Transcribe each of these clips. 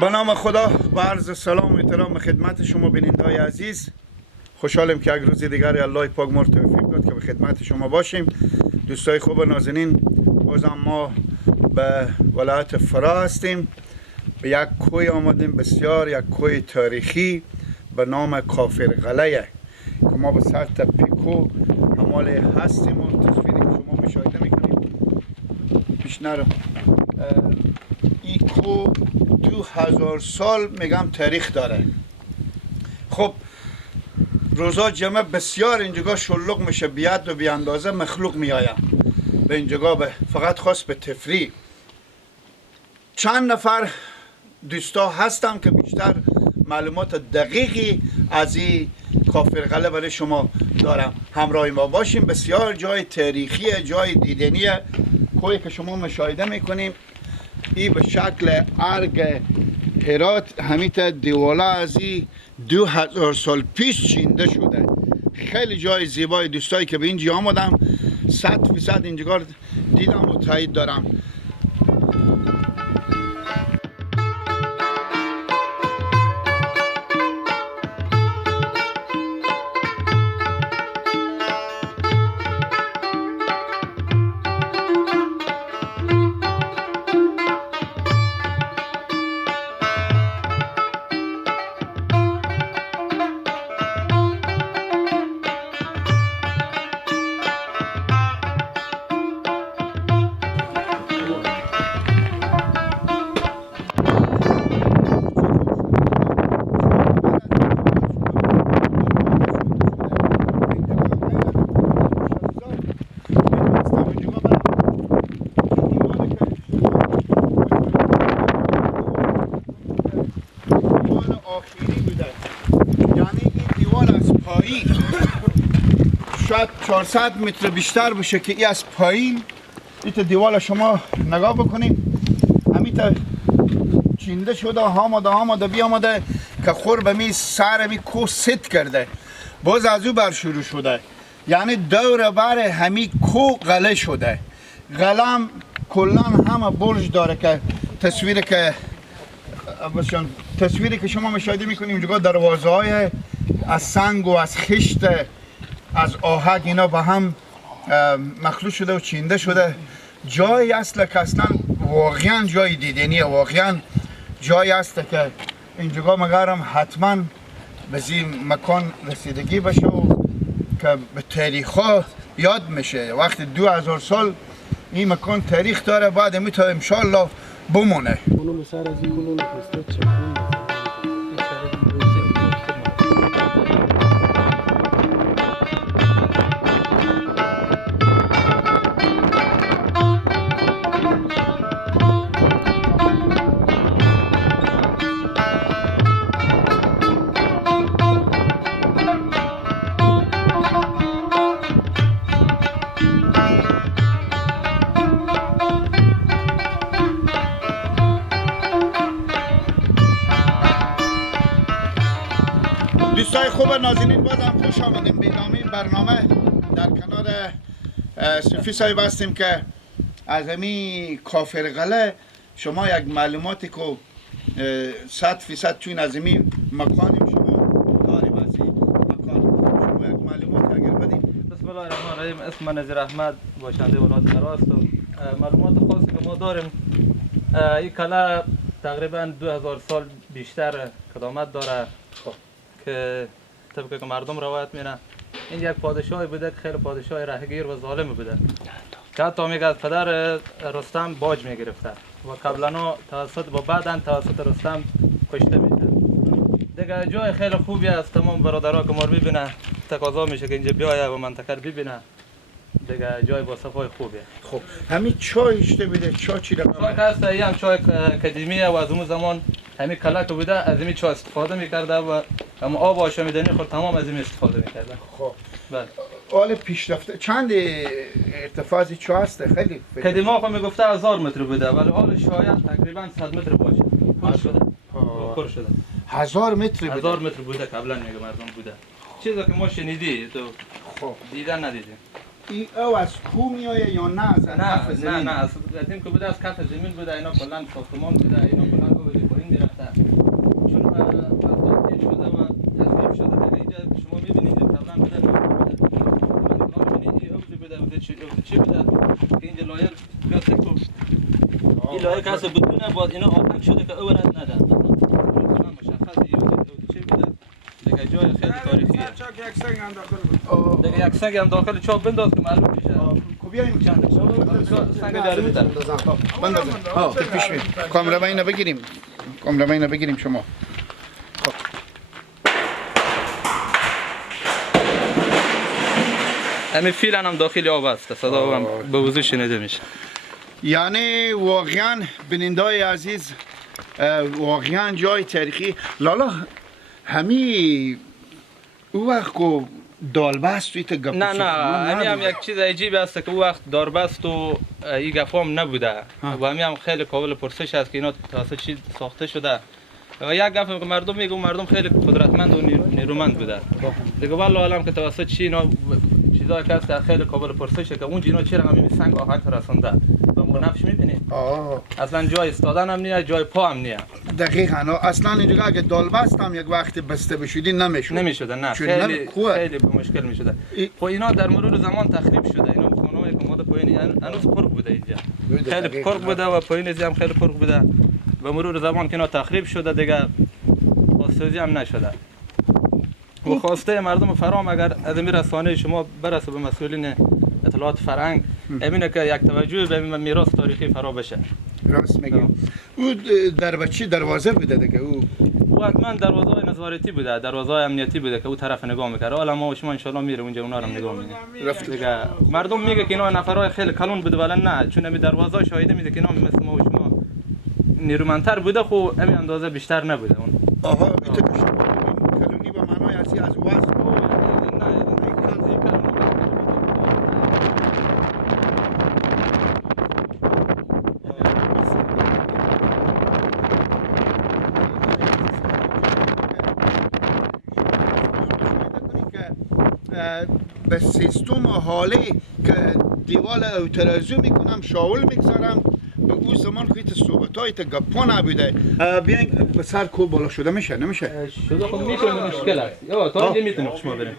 به نام خدا و عرض سلام و احترام خدمت شما بینندگان عزیز. خوشحالم که یک روز دیگر الله پاک ما توفیق داد که به خدمت شما باشیم. دوستای خوب و نازنین، بازم ما به ولایت فرا هستیم. به یک کوی آمدیم، بسیار یک کوی تاریخی به نام کافرقلعه که ما به سر پیکو همال هستیم و تصویری که شما مشاهده میکنید پیش نرو. این کو 2000 سال میگم تاریخ داره. خب روزا جمعه بسیار اینجا شلوغ میشه، بیاد و بی اندازه مخلوق میآید به اینجا فقط خاص به تفریح. چند نفر دوستا هستم که بیشتر معلومات دقیقی از این کافرقلعه برای شما دارم. همراه ما باشیم. بسیار جای تاریخی، جای دیدنیه. کوی که شما مشاهده میکنیم این به شکل ارگ هرات همیت دیواله از این 2000 سال پیش چینده شده. خیلی جای زیبای. دوستایی که به اینجا آمدم 100% اینجا دیدم و تایید دارم. شاید 400 متر بیشتر بشه که این از پایین ایت دیوال شما نگاه بکنیم. همیتا چینده شده، آمده بیامده که خور به می سر می کو ست کرده، باز از او بر شروع شده. یعنی دور بر همی کو قلعه شده. قلعه کلا همه برج داره که تصویری که شما مشاهده میکنیم اینجا دروازه های از سنگ و از خشت از آهک اینا با هم مخلوط شده و چینده شده. جایی است که اصلا واقعا جای دیدنیه، واقعا جایی است که اینجا مگرم حتما به این مکان رسیدگی بشه و که به تاریخ ها یاد میشه. وقتی 2000 سال این مکان تاریخ داره، بعد می تا انشالله بمونه. دوستای خوب نازنین، بازم خوش آمدیم به ادامه برنامه. در کنار صوفی صاحب هستیم که از همین کافرقلعه شما یک معلوماتی که 100% چون از همین مکانیم شما داریم. از این مکان شما یک معلومات اگر بدیم. بسم الله الرحمن الرحیم. اسم من نظیر احمد، باشنده ولایت فرا هستم. معلومات خاصی که ما داریم، این کلا تقریبا 2000 سال بیشتر قدامت داره که طبق که مردم روایت می‌کنن این یک پادشاهی بوده که خیلی پادشاه رهگیر و ظالم بوده که حتی میگه از پدر رستم باج میگرفته و قبلا بعداً توسط رستم کشته میشه. دیگه جای خیلی خوبی است. تمام برادرها که ما رو ببینه تقاضا میشه که اینجا بیایه و منطقه رو ببینه. دیگه جای با صفای خوبیه. خب همین چای اشته بده، چای چی رقمه؟ چای هست، این هم چای قدیمیه و از اون زمان همین کلک بوده، از این چای استفاده میکرده و اما آب آشامیدنی خود تمام از این استفاده میکرده. خب بله. حال پیشرفته چند ارتفاع از چای هست؟ خیلی قدیما خود میگفته 1000 متر بوده ولی حال شاید تقریبا 100 متر باشه. پر شده. 1000 متر بوده. 1000 متر بوده قبلا میگه مردم بوده. چیزی که ما شنیدی تو خب دیدن ندیدی. این او از کو میایه یا نه از کف زمین؟ نه از قدیم که بوده از کف زمین بوده. اینا کلا ساختمان بوده. اینا کلا پایین میرفته چون مردم تیر شده و تخریب شده دیگه اینجا شما میبینید قبلا بده بده چی بده که اینجا لایه گفته کو این لایه کاسه بدون باز اینا آهنگ شده که اولاد نده مثلا مشخص چی بده دیگه جای خیلی تاریخیه چاک یک سنگ هم داخل بود. دیگه یک سنگ هم داخل چاپ بنداز که معلوم میشه بیایم چند سنگ جاری بده بندازم پیش بیم کامرا اینو بگیریم کامرا اینو بگیریم شما همین فیلن هم داخل آب است صدا هم به وضوح شنیده میشه یعنی واقعا بینندای عزیز واقعا جای تاریخی لالا همی او وقت کو دالبست توی تا گپ نه نه همین هم یک چیز عجیبی است که او وقت داربست و این گپ هم نبوده و همین هم خیلی قابل پرسش است که اینا توسط چی ساخته شده و یک گپ که مردم میگن مردم خیلی قدرتمند و نیرومند بوده دیگه والله عالم که توسط چی اینا چیزایی که هست خیلی قابل پرسشه که اونجا اینا چرا همین سنگ آهک رسونده و منفش میبینید اصلا جای استادن هم نیه جای پا هم نیه دقیقاً اصلا اینجا اگه دالبست هم یک وقت بسته بشودی نمیشده نه خیلی به مشکل میشده خب اینا در مرور زمان تخریب شده اینا خونه‌ای که اومده پایین هنوز پرک بوده اینجا خیلی پرک بوده و پایین هم خیلی پرک بوده به مرور زمان که اینا تخریب شده دیگه بازسازی هم نشده و خواسته مردم فرام اگر از این رسانه شما برسه به مسئولین اطلاعات فرهنگ امینه که یک توجه به میراث تاریخی فرا بشه راست میگم او در بچی دروازه بوده دیگه او حتما دروازه نظارتی بوده دروازه امنیتی بوده که او طرف نگاه میکرده حالا ما و شما ان شاء الله میره اونجا اونا رو نگاه میکنه دیگه مردم میگه که اینا نفرای خیلی کلون بوده ولی نه چون می دروازه شاهده میده که اینا مثل ما و شما نیرومندتر بوده خو همین اندازه بیشتر نبوده اون آها کلونی به معنای از وزن به سیستم حاله که دیوال او ترازو میکنم شاول میگذارم به او زمان خیلی صحبت های تا گپا نبوده بیاین به سر کو بالا شده میشه نمیشه شده خب میشه مشکل است یا تا اینجا میتونیم شما بریم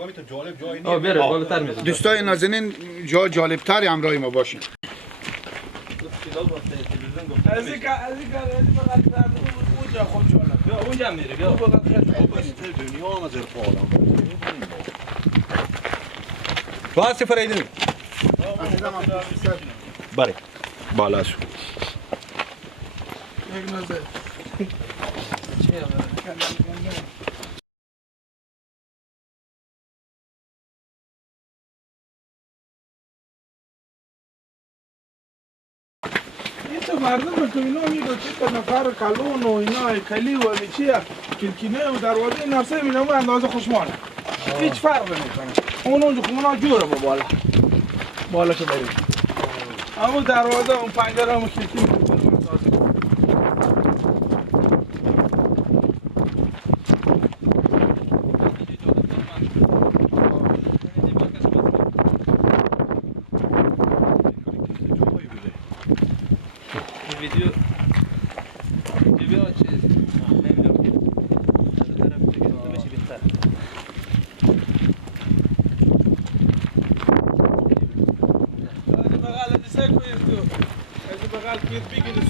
بره بالاتر میشه دوستای نازنین جا جالبتری همراه ما باشین از این فقط اونجا خوب جالب بیا اونجا میره بیا دنیا هم از ارفاق باعث فریدین بله بالا شو یک نظر این تو مردم که اینا میگه چه نفر کلون و اینا کلی و چیه کلکینه و دروازه این نفسه میدونم اندازه خوشمانه هیچ فرق نمیکنه اون اونجا خونه جوره با بالا که بریم اما دروازه اون پنجره هم کلکی میتونم اندازه ویدیو چیز نمیدونم که از طرف دیگه تو بشه بهتر از بغل دسته کویز تو از بغل کیت بگیری